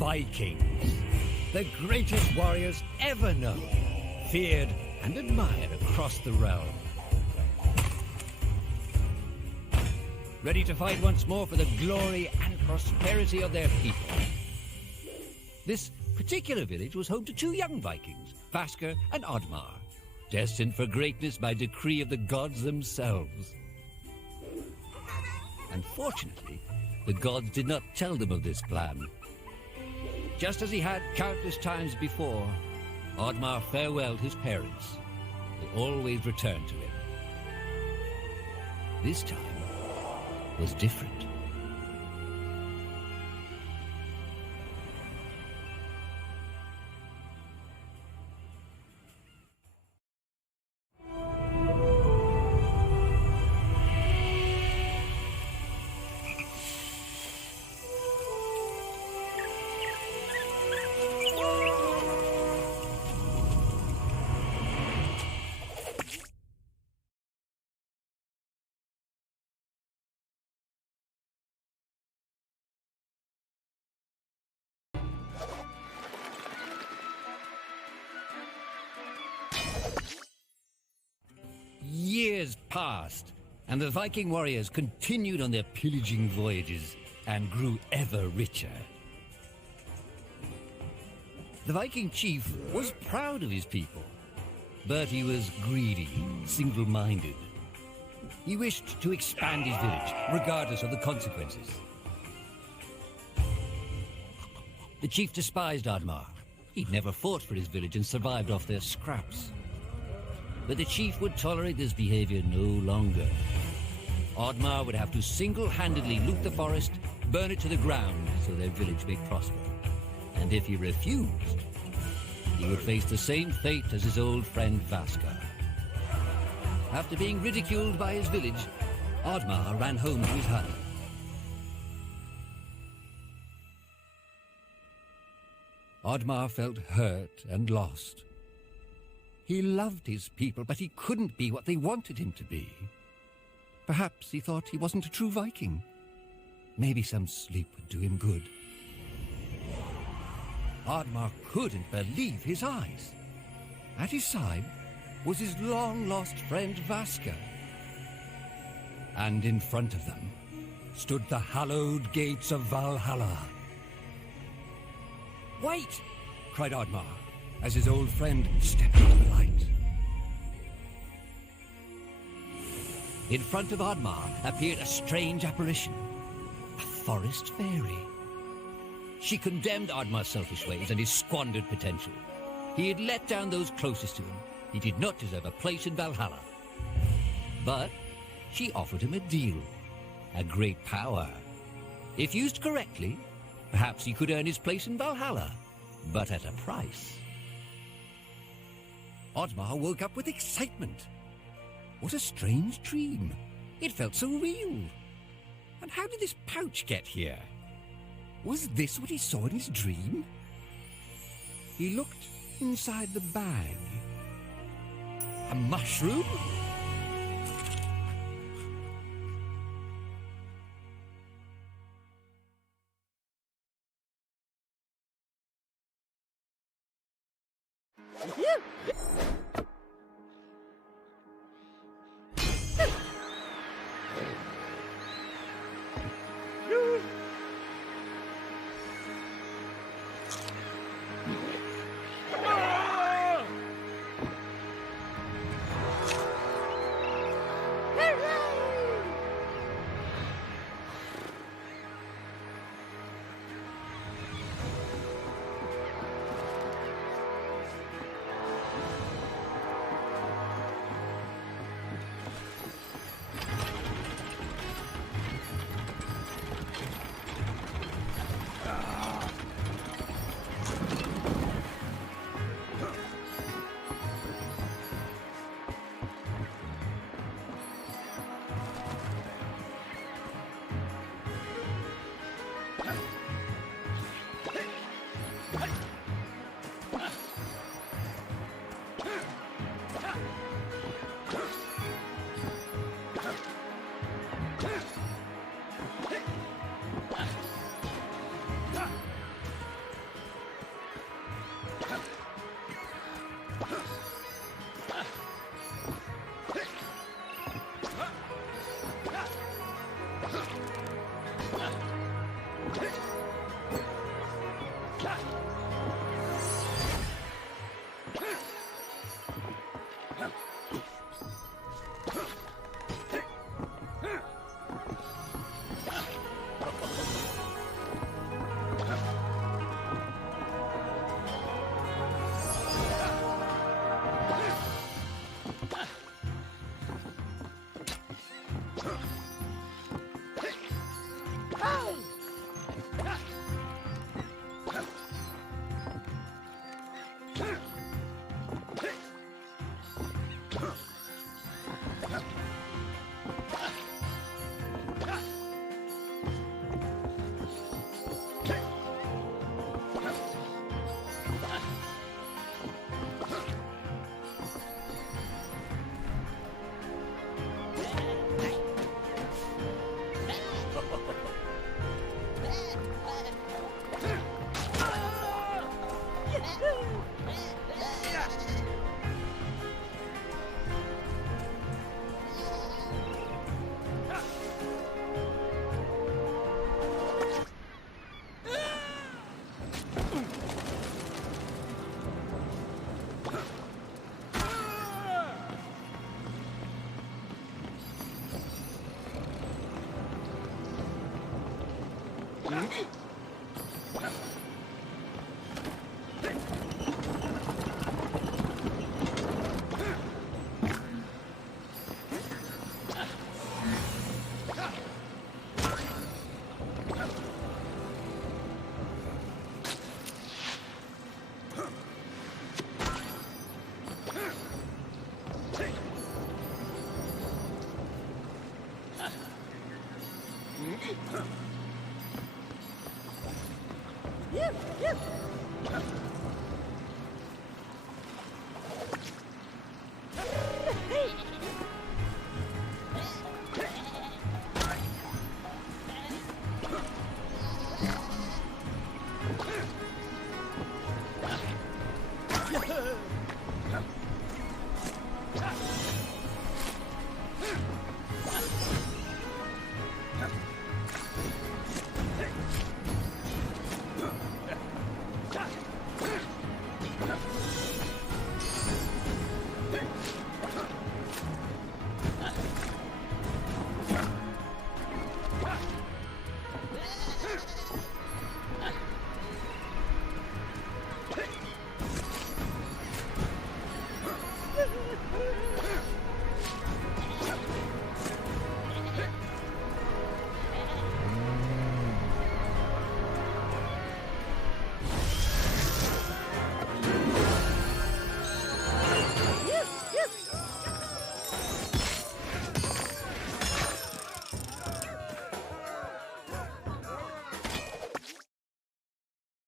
Vikings, the greatest warriors ever known, feared and admired across the realm. Ready to fight once more for the glory and prosperity of their people. This particular village was home to two young Vikings, Vasker and Oddmar, destined for greatness by decree of the gods themselves. Unfortunately, the gods did not tell them of this plan. Just as he had countless times before, Oddmar farewelled his parents. They always returned to him. This time was different. Years passed, and the Viking warriors continued on their pillaging voyages and grew ever richer. The Viking chief was proud of his people, but he was greedy, single-minded. He wished to expand his village, regardless of the consequences. The chief despised Oddmar. He'd never fought for his village and survived off their scraps. But the chief would tolerate this behavior no longer. Oddmar would have to single-handedly loot the forest, burn it to the ground so their village may prosper. And if he refused, he would face the same fate as his old friend Vasker. After being ridiculed by his village, Oddmar ran home to his hut. Oddmar felt hurt and lost. He loved his people, but he couldn't be what they wanted him to be. Perhaps he thought he wasn't a true Viking. Maybe some sleep would do him good. Oddmar couldn't believe his eyes. At his side was his long-lost friend Vasker. And in front of them stood the hallowed gates of Valhalla. "Wait!" cried Oddmar, as his old friend stepped into the light. In front of Oddmar appeared a strange apparition, a forest fairy. She condemned Oddmar's selfish ways and his squandered potential. He had let down those closest to him. He did not deserve a place in Valhalla. But she offered him a deal, a great power. If used correctly, perhaps he could earn his place in Valhalla, but at a price. Oddmar woke up with excitement. What a strange dream. It felt so real. And how did this pouch get here? Was this what he saw in his dream? He looked inside the bag. A mushroom?